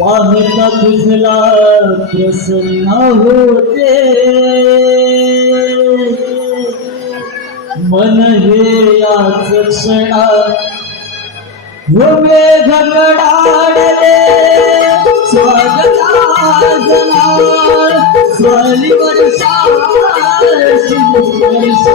पाहता तुझला प्रसन्न होते. मन हे याच क्षणा मेघ कडाडले स्वागताजना स्वली वर्षा स्वली वर्षा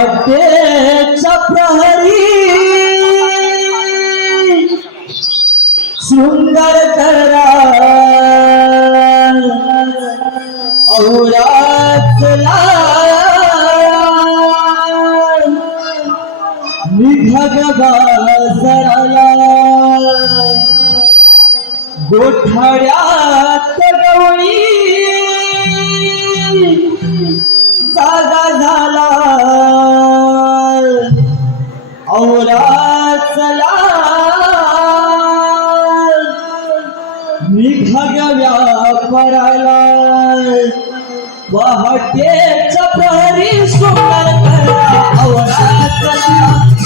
पहाटेच्या प्रहरी सुंदर करा औरा निघग गोठाड्यात गवळी. जागा झाला. औराचला निघाग व्यापाराला पहाटेच्या प्रहरी सुंदर औरा चला.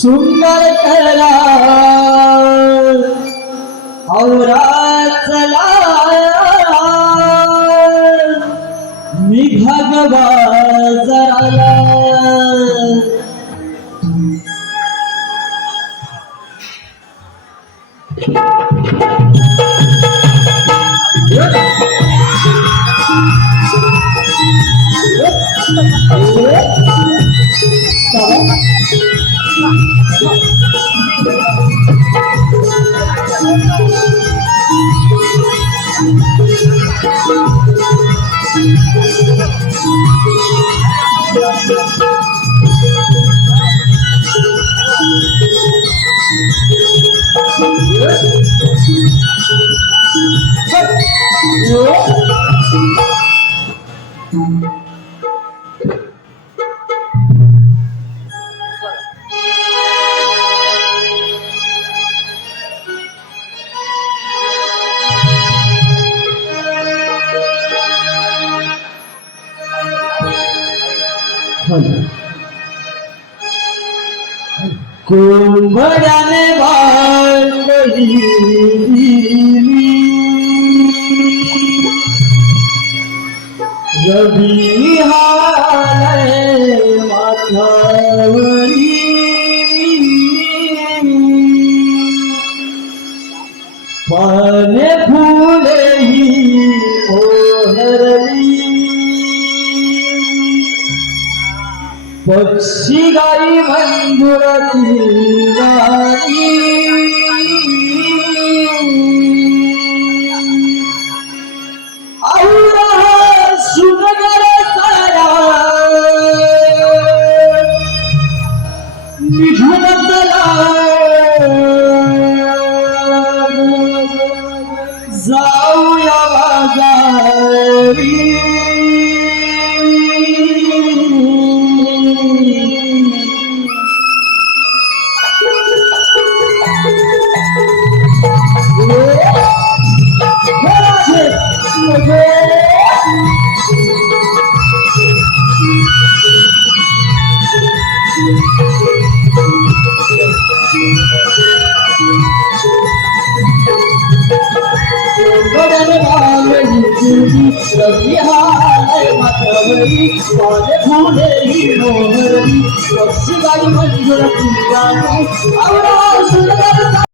सुंदर करा どう বলো কুম্ভরানে ভাই पक्षी गाई मंजुराती गाई হরি পদে ফুলে হিরো হরি লক্ষ্মী বাড়ি মন্দির পূজা আমরা সুন্দর